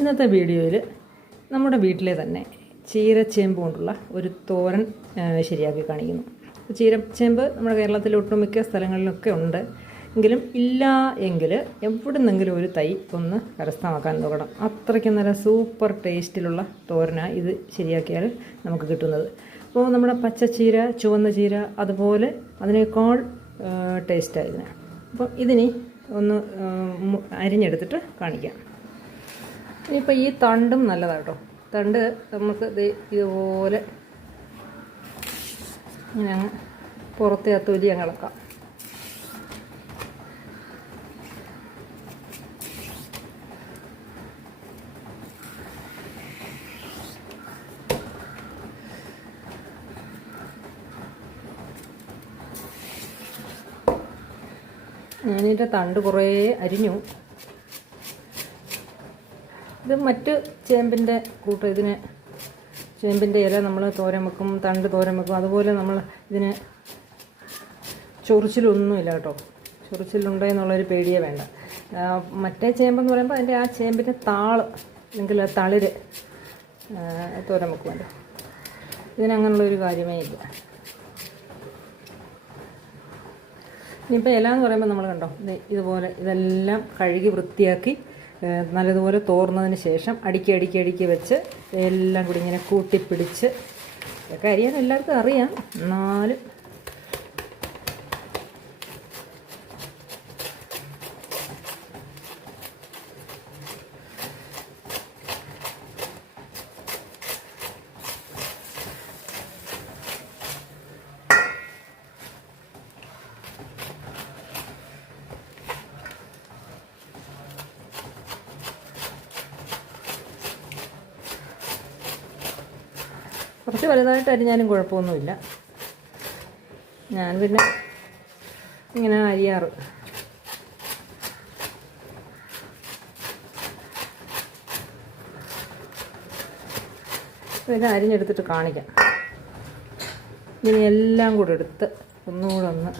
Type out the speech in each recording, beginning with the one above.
ഇന്നത്തെ വീഡിയോയിൽ നമ്മുടെ വീട്ടിലെ തന്നെ ചീരച്ചേമ്പ് കൊണ്ടുള്ള ഒരു തോരൻ ശരിയാക്കി കാണിക്കുന്നു. ചീരച്ചേമ്പ് നമ്മുടെ കേരളത്തിലെ ഒട്ടുമിക്ക സ്ഥലങ്ങളിലൊക്കെ ഉണ്ട്. എങ്കിലും ഇല്ല എങ്കിൽ എവിടെ നിന്നെങ്കിലും ഒരു തൈ ഒന്ന് കരസ്ഥമാക്കാൻ നോക്കണം. അത്രയ്ക്ക് നല്ല സൂപ്പർ ടേസ്റ്റിലുള്ള തോരനാണ് ഇത് ശരിയാക്കിയാൽ നമുക്ക് കിട്ടുന്നത്. അപ്പോൾ നമ്മുടെ പച്ചച്ചീര ചുവന്ന ചീര അതുപോലെ അതിനേക്കാൾ ടേസ്റ്റായിരുന്നു അപ്പം ഇതിനി ഒന്ന് അരിഞ്ഞെടുത്തിട്ട് കാണിക്കാം. ഇനിയിപ്പോൾ ഈ തണ്ടും നല്ലതാണ് കേട്ടോ തണ്ട് നമുക്ക് ഇതുപോലെ ഇങ്ങനെ അങ്ങ് പുറത്തെ ആ തൊലി അങ്ങ് ഇളക്കാം ഞാനിതിന്റെ തണ്ട് കുറേ അരിഞ്ഞു. ഇത് മറ്റ് ചേമ്പിന്റെ കൂട്ട് ഇതിന് ചേമ്പിന്റെ ഇല നമ്മൾ തോരൻ വെക്കും തണ്ട് തോരൻ വെക്കും അതുപോലെ നമ്മൾ ഇതിന് ചൊറിച്ചിലൊന്നുമില്ല കേട്ടോ. ചൊറിച്ചിലുണ്ടോ എന്നുള്ളൊരു പേടിയേ വേണ്ട. മറ്റേ ചേമ്പെന്ന് പറയുമ്പോൾ അതിന്റെ ആ ചേമ്പിന്റെ താൾ അല്ലെങ്കിൽ തളിര് തോരൻ വെക്കുമല്ലോ ഇതിനങ്ങനെയുള്ളൊരു കാര്യമേ ഇല്ല. ഇനിയിപ്പോൾ ഇല എന്ന് പറയുമ്പോൾ നമ്മൾ കണ്ടോ ഇതുപോലെ ഇതെല്ലാം കഴുകി വൃത്തിയാക്കി നല്ലതുപോലെ തോർന്നതിന് ശേഷം അടുക്കി അടുക്കി അടുക്കി വെച്ച് എല്ലാം കൂടി ഇങ്ങനെ കൂട്ടിപ്പിടിച്ച് ഇതൊക്കെ അറിയാൻ എല്ലാവർക്കും അറിയാം. എന്നാലും കുറച്ച് വലുതായിട്ട് അരിഞ്ഞാലും കുഴപ്പമൊന്നുമില്ല. ഞാൻ പിന്നെ ഇങ്ങനെ അരിയാറ്. ഇത് അരിഞ്ഞെടുത്തിട്ട് കാണിക്കാം. ഇനി എല്ലാം കൂടെ എടുത്ത് ഒന്നുകൂടെ ഒന്ന്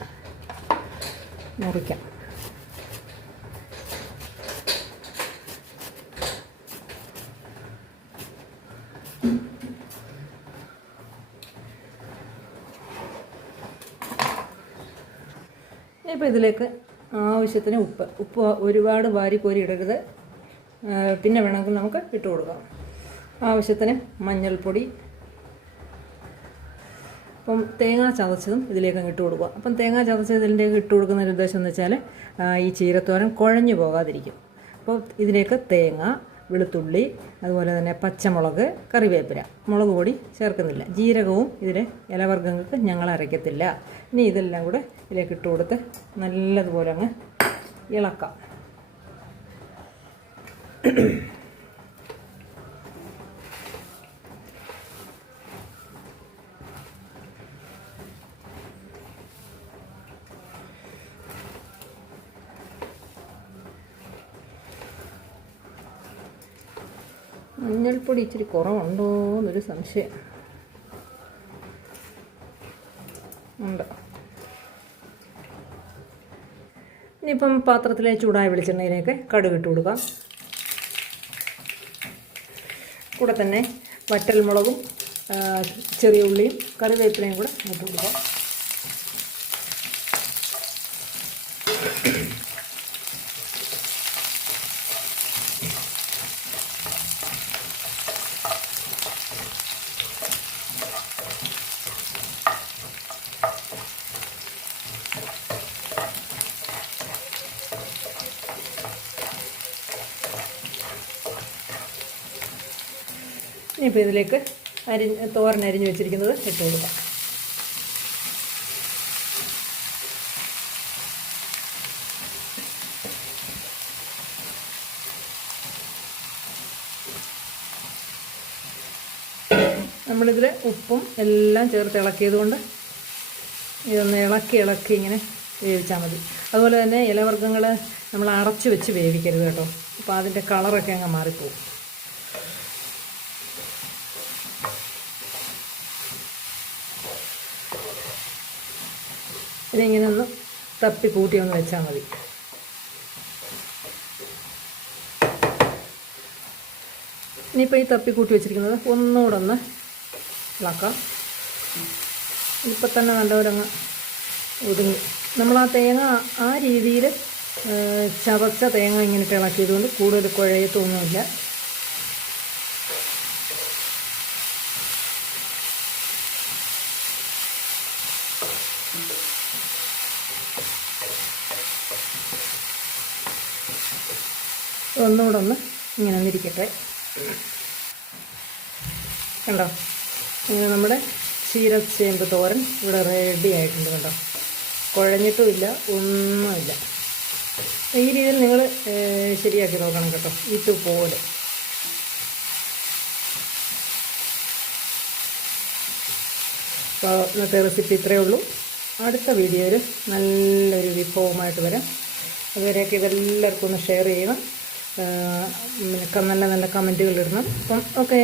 മുറിക്കാം. ഇപ്പോൾ ഇതിലേക്ക് ആവശ്യത്തിന് ഉപ്പ്. ഉപ്പ് ഒരുപാട് വാരി കോരി ഇടരുത്. പിന്നെ വേണമെങ്കിൽ നമുക്ക് ഇട്ട് കൊടുക്കാം. ആവശ്യത്തിന് മഞ്ഞൾപ്പൊടി. അപ്പം തേങ്ങ ചതച്ചതും ഇതിലേക്ക് അങ്ങ് ഇട്ട് കൊടുക്കുക. അപ്പം തേങ്ങ ചതച്ചത് ഇതിലേക്ക് ഇട്ട് കൊടുക്കുന്ന ഒരു ഉദ്ദേശം എന്ന് വെച്ചാൽ ഈ ചീരത്തോരൻ കുഴഞ്ഞു പോകാതിരിക്കും. അപ്പോൾ ഇതിലേക്ക് തേങ്ങ വെളുത്തുള്ളി അതുപോലെ തന്നെ പച്ചമുളക് കറിവേപ്പില. മുളക് പൊടി ചേർക്കുന്നില്ല. ജീരകവും ഇതിൽ ഇലവർഗങ്ങൾക്ക് ഞങ്ങൾ അരയ്ക്കത്തില്ല. ഇനി ഇതെല്ലാം കൂടെ ഇതിലേക്ക് ഇട്ട് കൊടുത്ത് നല്ലതുപോലെ അങ്ങ് ഇളക്കാം. മഞ്ഞൾപ്പൊടി ഇച്ചിരി കുറവുണ്ടോ എന്നൊരു സംശയം. ഉണ്ട്. ഇനിയിപ്പം പാത്രത്തിലെ ചൂടായ വെളിച്ചെണ്ണയിലേക്ക് കടുകിട്ട് കൊടുക്കാം. കൂടെ തന്നെ വറ്റൽമുളകും ചെറിയ ഉള്ളിയും കറിവേപ്പിലയും കൂടെ ഇട്ട് കൊടുക്കാം. ഇനിയിപ്പോൾ ഇതിലേക്ക് അരി തോരൻ അരിഞ്ഞ് വെച്ചിരിക്കുന്നത് ഇട്ട് കൊടുക്കാം. നമ്മളിതിൽ ഉപ്പും എല്ലാം ചേർത്ത് ഇളക്കിയത് കൊണ്ട് ഇതൊന്ന് ഇളക്കി ഇളക്കി ഇങ്ങനെ വേവിച്ചാൽ മതി. അതുപോലെ തന്നെ ഇലവർഗങ്ങൾ നമ്മൾ അടച്ചു വെച്ച് വേവിക്കരുത് കേട്ടോ. അപ്പോൾ അതിന്റെ കളറൊക്കെ അങ്ങ് മാറിപ്പോവും. ഇതിങ്ങനെ ഒന്ന് തപ്പി കൂട്ടി ഒന്ന് വെച്ചാൽ മതി. ഇനിയിപ്പോൾ ഈ തപ്പി കൂട്ടി വെച്ചിരിക്കുന്നത് ഒന്നുകൂടെ ഒന്ന് ഇളക്കാം. ഇപ്പം തന്നെ നല്ലപോലെ അങ്ങ് ഒതുങ്ങി. നമ്മൾ ആ തേങ്ങ ആ രീതിയിൽ ചതച്ച തേങ്ങ ഇങ്ങനെ ഇളക്കിയതുകൊണ്ട് കൂടുതൽ കുഴയത്തൊന്നുമില്ല. ഒന്നുകൂടെ ഒന്ന് ഇങ്ങനെ ഒന്നിരിക്കട്ടെ. കണ്ടോ? ഇങ്ങനെ നമ്മുടെ ചീരച്ചേമ്പ് തോരൻ ഇവിടെ റെഡി ആയിട്ടുണ്ട് കണ്ടോ? കുഴഞ്ഞിട്ടുമില്ല ഒന്നുമില്ല. ഈ രീതിയിൽ നിങ്ങൾ ശരിയാക്കി നോക്കണം കേട്ടോ ഇതുപോലെ. അപ്പോൾ ഇന്നത്തെ റെസിപ്പി ഇത്രയേ ഉള്ളൂ. അടുത്ത വീഡിയോയിൽ നല്ലൊരു വിഭവമായിട്ട് വരാം. അതുവരെയൊക്കെ ഇതെല്ലാവർക്കും ഒന്ന് ഷെയർ ചെയ്യണം. നല്ല നല്ല കമന്റുകൾ അപ്പം ഓക്കെ